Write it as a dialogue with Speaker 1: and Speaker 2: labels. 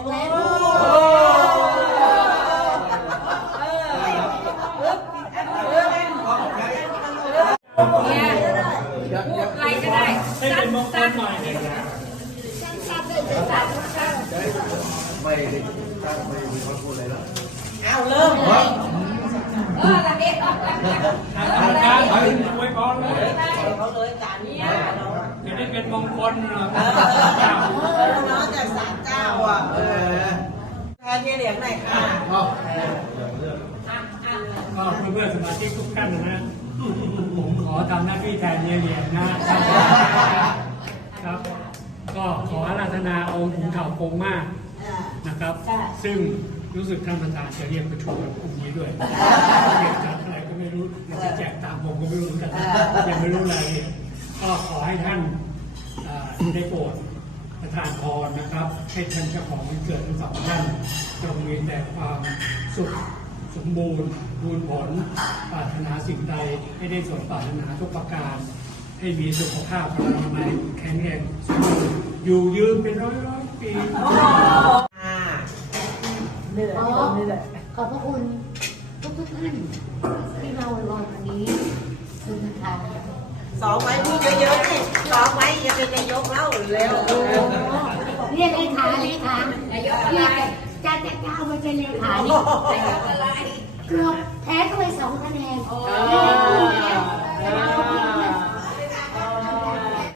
Speaker 1: างแรงๆเนี่
Speaker 2: ยพูดอะไรก็ได้
Speaker 1: สั้นๆสั้นๆเลยสั้นๆสั้น
Speaker 3: ไม่ได้ตั้งไม่มีคำพูดอะไรแล้ว
Speaker 4: เอาเริ่มเลย
Speaker 1: เออละเอ็ดออกแล้วการไปอวยพรเลย
Speaker 4: เขาเลยการนี้
Speaker 1: จะได้เป็นมงคล
Speaker 4: ค่ะ
Speaker 3: เอ
Speaker 1: ก็เพื่อนๆสมาชิกทุกท่านนะผมขอทำหน้าที่แทนเยเหรียญนะครับครับ ก็ขออาราธนาองค์ขุนเขาโกงมากนะครับ ซึ่งรู้สึกท่านประธานจะเรียกประชุมกับกลุ่มนี้ด้วยเรียกจัดอะไรก็ไม่รู้จะแจกตามผมก็ไม่รู้เหมือนกันยังไม่รู้รายละเอียดก็ขอให้ท่านได้โปรด ประทานพรนะครับ ให้ท่านเจ้าของวันเกิดทั้งสองท่านจงมีแต่ความสุขสมบูรณ์บูรณ์ผลปรารถนาสิ่งใดให้ได้สมปรารถนาทุกประการ ให้มีสุขภาพพลังไม้แข็งแรงสมบูรณ์อยู่ยืนเป็นร้อยร้อยๆปี
Speaker 4: อ่า
Speaker 5: ขอขอบพระคุณทุกทุกๆท่านที่มาอวยพรวันนี้คือทาง
Speaker 4: สองไว้พูดเยอะๆนี่สองไว้อย่าเป็นนายกเล่าเร็ว
Speaker 5: เเลขาเลขาเรียกจะจะจะเอาไปเป็นเลขาอะไร